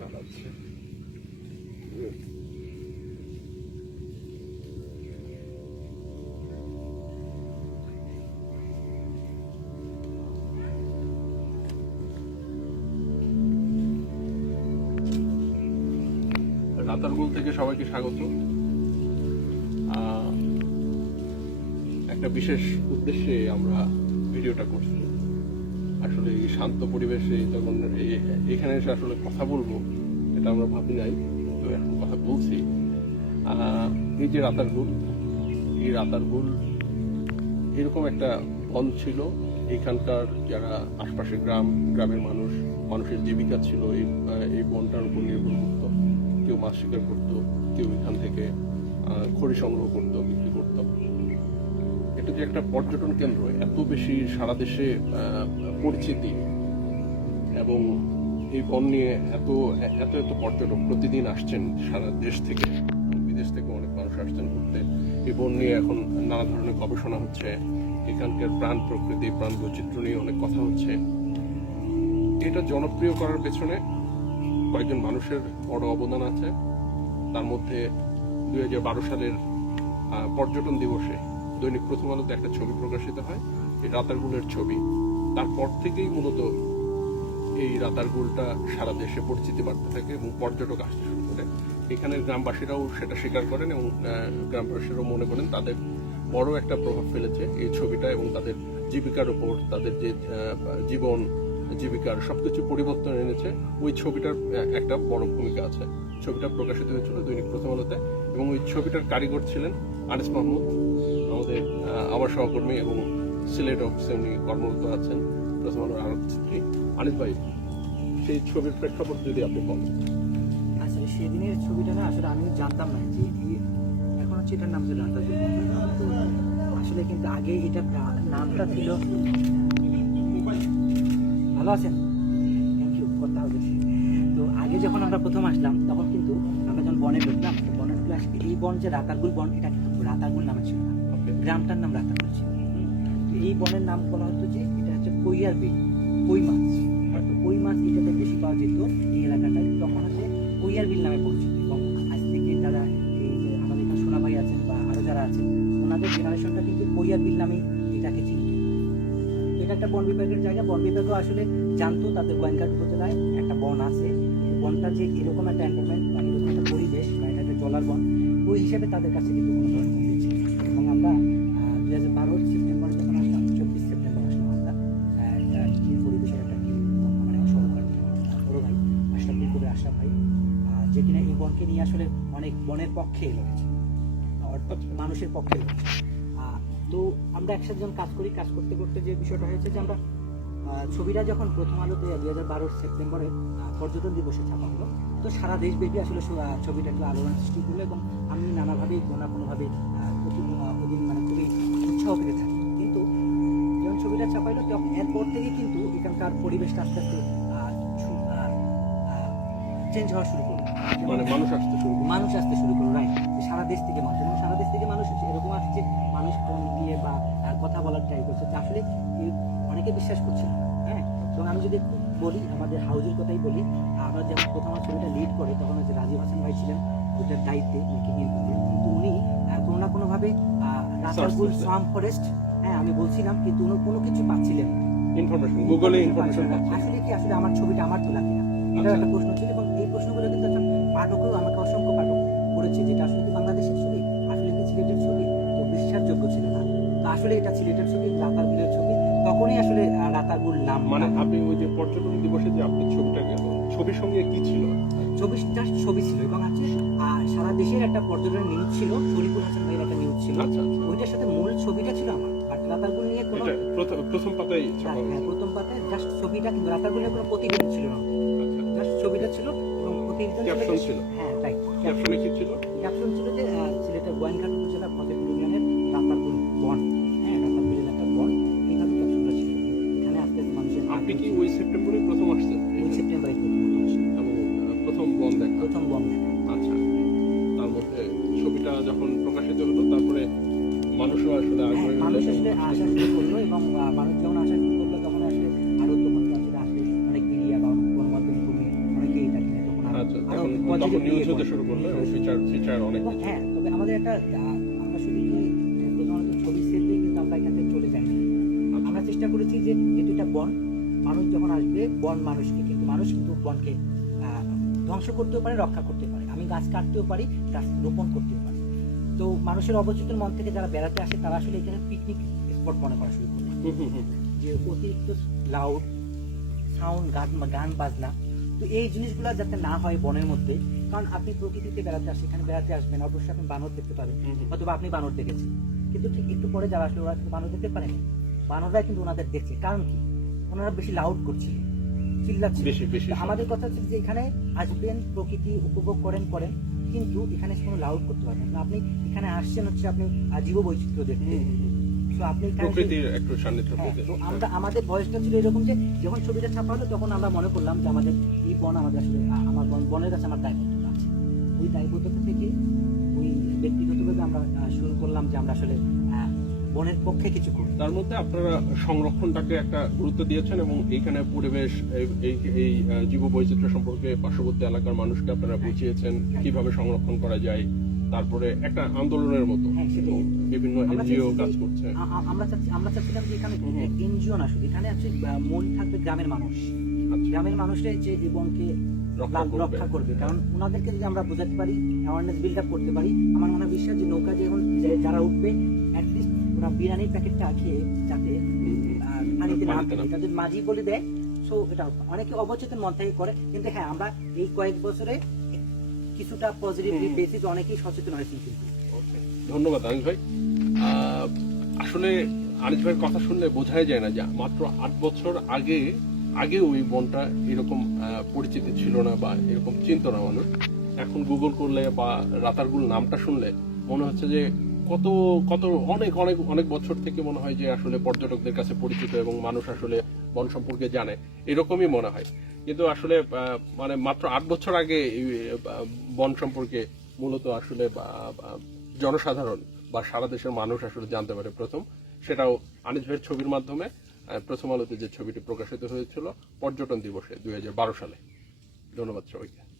নাড়াচ্ছে রাতারগুল থেকে সবাইকে স্বাগত। একটা বিশেষ উদ্দেশ্যে আমরা ভিডিওটা করছি। আসলে এই শান্ত পরিবেশে যখন এখানে এসে আসলে কথা বলব, এটা আমরা ভাবি নাই তো এখন কথা বলছি। এই যে রাতার রাতারগুল এই রাতারগুল এরকম একটা বন ছিল। এখানকার যারা আশপাশের গ্রাম, গ্রামের মানুষ, মানুষের জীবিকা ছিল এই এই বনটার উপর নির্ভর করত। কেউ মাছ শিকার করত, কেউ এখান থেকে খড়ি সংগ্রহ করত, বিক্রি এটা যে একটা পর্যটন কেন্দ্র, এত বেশি সারা দেশে পরিচিতি এবং এই বন নিয়ে এত এত এত পর্যটক প্রতিদিন আসছেন সারা দেশ থেকে বিদেশ থেকে অনেক মানুষ আসছেন ঘুরতে। এই বন নিয়ে এখন নানা ধরনের গবেষণা হচ্ছে, এখানকার প্রাণ প্রকৃতি, প্রাণ বৈচিত্র্য নিয়ে অনেক কথা হচ্ছে। এটা জনপ্রিয় করার পেছনে কয়েকজন মানুষের বড় অবদান আছে। তার মধ্যে দুই হাজার বারো সালের পর্যটন দিবসে দৈনিক প্রথম আলোতে একটা ছবি প্রকাশিত হয়, এই রাতারগুলের ছবি। তারপর থেকেই মূলত এই রাতারগুলটা সারা দেশে পরিচিতি বাড়তে থাকে এবং পর্যটক আসতে শুরু করে। এখানের গ্রামবাসীরাও সেটা স্বীকার করেন এবং গ্রামবাসীরাও মনে করেন তাদের বড় একটা প্রভাব ফেলেছে এই ছবিটা এবং তাদের জীবিকার উপর, তাদের যে জীবন, জীবিকার সবকিছু পরিবর্তন এনেছে, ওই ছবিটার একটা বড় ভূমিকা আছে। ছবিটা প্রকাশিত হয়েছিল দৈনিক প্রথম আলোতে এবং ওই ছবিটার কারিগর ছিলেন আনিস মাহমুদ, আমাদের আমার সহকর্মী এবং সিলেট অফিসে উনি কর্মরত আছেন প্রথম আলোর আরব ছাত্রী আনিস ভাই, সেই ছবির প্রেক্ষাপট যদি আপনি বলেন। আসলে সেদিনের ছবিটা না, আসলে আমি জানতাম না যে এখন হচ্ছে এটার নাম হচ্ছে রাতারগুল আসলে কিন্তু আগে এটা নামটা ছিল ভালো আছেন? থ্যাংক ইউ কথা হবে। তো আগে যখন আমরা প্রথম আসলাম, তখন কিন্তু আমরা যখন বনে ঢুকলাম বনে ঢুকলে এই বন যে রাতারগুল বন, এটা কিন্তু রাতারগুল নামে ছিল না। গ্রামটার নাম রাতারগুল ছিল। এই বনের নাম বলা হতো যে এটা হচ্ছে কৈয়ার বিল কই মাছ। তো কই মাছ এটাতে বেশি পাওয়া যেত এই এলাকাটায় তখন হচ্ছে কৈয়ার বিল নামে পরিচিত। এবং আজ থেকে যারা এই যে আমাদের এখানে সোনা ভাই আছেন বা আরও যারা আছেন ওনাদের জেনারেশনটা কিন্তু কৈয়ার বিল নামেই এটাকে চিনি এটা একটা বন বিভাগের জায়গা। বন বিভাগও আসলে জানতো তাদের গোয়েঙ্কাট উপজেলায় একটা বন আছে। বনটা যে এরকম একটা এনভারনমেন্ট বা এরকম একটা পরিবেশ বা এটা একটা জলার বন ওই হিসেবে তাদের কাছে কিন্তু কোনো ধরনের ছিল এবং আমরা দুই হাজার বারোর সেপ্টেম্বর যখন আসলাম, চব্বিশ সেপ্টেম্বর আসলাম আমরা একটা টিম পরিবেশের একটা টিম আমার এক সহকর্মী বড় ভাই আশরাফুল কবির আশরাফ ভাই। যে কিনা এই বনকে নিয়ে আসলে অনেক বনের পক্ষে লড়েছে অর্থাৎ মানুষের পক্ষে লড়েছে তো আমরা একসাথে যখন কাজ করি, কাজ করতে করতে যে বিষয়টা হয়েছে যে আমরা ছবিটা যখন প্রথম আলোতে দুই হাজার বারোর সেপ্টেম্বরে পর্যটন দিবসে ছাপা হলো তো সারা দেশব্যাপী আসলে ছবিটা একটু আলোড়ন সৃষ্টি করল এবং আমি নানাভাবেই কোনো কোনোভাবে আহ, প্রতি- আহ, ওই দিন মানে খুবই উৎসাহ পেতে থাকি। কিন্তু যখন ছবিটা ছাপাইলো তখন এরপর থেকে কিন্তু এখানকার পরিবেশটা আস্তে আস্তে চেঞ্জ হওয়া শুরু করল। মানে মানুষ আসতে শুরু করে মানুষ আসতে শুরু করল রাইট সারা দেশ থেকে মানুষ এবং সারা দেশ থেকে মানুষ এরকম আসছে মানুষ ফোন দিয়ে বা কথা বলার ট্রাই করছে আসলে অনেকে বিশ্বাস করছে না হ্যাঁ? এবং আমি যদি একটু বলি আমাদের হাউজের কথাই বলি আমরা যখন প্রথম ছবিটা লিড করে তখন হচ্ছে রাজীব হাসান ভাই ছিলেন ওইটার দায়িত্বে কিন্তু কিন্তু উনি কোনো না কোনোভাবে করছে। ফার্ম ফরেস্ট হ্যাঁ আমি বলছিলাম কিন্তু উনি কোনো কিছু পাচ্ছিলেন ইনফরমেশন গুগলে ইনফরমেশন আসলে কি আসলে আমার ছবিটা আমার তোলা কিনা? এটা আচ্ছা। একটা প্রশ্ন ছিল এবং প্রশ্নগুলো কিন্তু একজন পাঠকও আমাকে অসংখ্য পাঠক করেছে যেটা আসলে কি বাংলাদেশের ছবি? আসলে কি সিলেটের ছবি? তো বিশ্বাসযোগ্য ছিল না। তো আসলে এটা সিলেটের ছবি রাতারগুলের ছবি তখনই আসলে আহ, রাতারগুল নাম মানে আপনি ওই যে পর্যটন দিবসে যে আপনার ছবিটা গেল ছবির সঙ্গে কি ছিল? ছবি জাস্ট ছবি ছিল এবং আহ, সারা দেশের একটা পর্যটন নিউজ ছিল শরীফুল হাসান ভাইয়ের একটা নিউজ ছিল। আচ্ছা আচ্ছা। ওইটার সাথে মূল ছবিটা ছিল আমার বাট রাতারগুল নিয়ে কোনো প্রথম প্রথম পাতায় হ্যাঁ। প্রথম পাতায় জাস্ট ছবিটা কিন্তু রাতারগুলের কোনো প্রতিবেদন ছিল না। জাস্ট ছবিটা ছিল এবং ছিল। ক্যাপশন ছিল। হ্যাঁ রাইট ক্যাপশনে কি ছিল? ক্যাপশন ছিল যে সিলেটের গোয়াইনঘাট উপজেলা ফতেপুর ইউনিয়নের রাতারপুর বন। হ্যাঁ রাতারপুর এলাকার বন। এইভাবে ক্যাপশনটা ছিল। এখানে আস্তে মানুষের আপনি কি ওই সেপ্টেম্বরে প্রথম আসছেন? ওই সেপ্টেম্বরে প্রথম প্রথম বন দেখা। প্রথম বন দেখা। আচ্ছা। তার মধ্যে ছবিটা যখন প্রকাশিত হলো তারপরে মানুষও আসলে হ্যাঁ, আগ্রহী মানুষ আসলে আসা শুরু শুরু করলে ফিচার ফিচার অনেক কিছু। হ্যাঁ তবে আমাদের একটা আমরা শুধু কি প্রধানত ছবি সেলফি কিন্তু আমরা এখান থেকে চলে যাই। আমরা চেষ্টা করেছি যে যেহেতু এটা বন মানুষ যখন আসবে বন মানুষকে কিন্তু মানুষ কিন্তু বনকে ধ্বংস করতেও পারে রক্ষা করতে পারে। আমি গাছ কাটতেও পারি গাছ রোপণ করতেও পারি। তো মানুষের অবচেতন মন থেকে যারা বেড়াতে আসে তারা আসলে এখানে পিকনিক স্পট মনে করা শুরু করে। যে অতিরিক্ত লাউড সাউন্ড গান গান বাজনা। তো এই জিনিসগুলো যাতে না হয় বনের মধ্যে কারণ আপনি প্রকৃতিতে বেড়াতে আসেন এখানে বেড়াতে আসবেন অবশ্যই আপনি বানর দেখতে পাবেন। অথবা আপনি বানর দেখেছেন। কিন্তু ঠিক একটু পরে যারা আসলে ওরা বানর দেখতে পারেনি বানররা কিন্তু ওনাদের দেখছে কারণ কি? ওনারা বেশি লাউড করছিল চিল্লাচ্ছে। তো আমাদের কথা হচ্ছে যে এখানে আসবেন প্রকৃতি উপভোগ করেন করেন কিন্তু এখানে কোনো লাউড করতে পারবেন না। আপনি এখানে আসছেন হচ্ছে আপনি জীব বৈচিত্র্য দেখতে। আপনি একটু সান্নিধ্য হ্যাঁ, তো আমরা আমাদের বয়সটা ছিল এরকম যে যখন ছবিটা ছাপা হলো তখন আমরা মনে করলাম যে আমাদের এই বন আমাদের আসলে আমার বন- বনের কাছে আমার আছে ওই দায়বদ্ধতা থেকে ওই ব্যক্তিগতভাবে আমরা শুরু করলাম যে আমরা আসলে বনের পক্ষে কিছু করি। তার মধ্যে আপনারা সংরক্ষণটাকে একটা গুরুত্ব দিয়েছেন এবং এইখানে পরিবেশ এই- এই জীব বৈচিত্র্য সম্পর্কে পার্শ্ববর্তী এলাকার মানুষকে আপনারা বুঝিয়েছেন কীভাবে সংরক্ষণ করা যায় তারপরে একটা আন্দোলনের মতো হ্যাঁ, বিভিন্ন এনজিও কাজ করছে। আমরা চাচ্ছি আমরা চাচ্ছিলাম যে এখানে এনজিও না শুধু এখানে আছে মন থাকবে গ্রামের মানুষ। আচ্ছা, গ্রামের মানুষরাই যে এই বনকে রক্ষা করবে। কারণ ওনাদেরকে যদি আমরা বোঝাতে পারি অ্যাওয়ারনেস বিল্ড আপ করতে পারি আমার মনে হয় বিশ্বাস যে নৌকা যখন যারা উঠবে অ্যাটলিস্ট ওরা বিরিয়ানির প্যাকেটটা খেয়ে যাতে পানিতে না ফেলে না। মাঝি বলে দেয় সো এটা অনেকে অবচেতন মন থেকে করে কিন্তু হ্যাঁ আমরা এই কয়েক বছরে কিছুটা পজিটিভলি। পেয়েছি যে অনেকেই সচেতন হয়েছি কিন্তু ধন্যবাদ আনিস ভাই আসলে আনিস ভাইয়ের কথা শুনলে বোঝাই যায় না যে মাত্র আট বছর আগে আগে ওই বনটা এরকম পরিচিতি ছিল না বা এরকম চিনত না মানুষ। এখন গুগল করলে বা রাতারগুল নামটা শুনলে মনে হচ্ছে যে কত কত, অনেক অনেক অনেক বছর থেকে মনে হয় যে আসলে পর্যটকদের কাছে পরিচিত এবং মানুষ আসলে বন সম্পর্কে জানে। এরকমই মনে হয়। কিন্তু আসলে মানে মাত্র আট বছর আগে বন সম্পর্কে মূলত আসলে জনসাধারণ বা সারা দেশের মানুষ আসলে জানতে পারে প্রথম। সেটাও আনিস ভাইয়ের ছবির মাধ্যমে। প্রথম আলোতে যে ছবিটি প্রকাশিত হয়েছিল পর্যটন দিবসে দুই হাজার বারো সালে। ধন্যবাদ সবাইকে।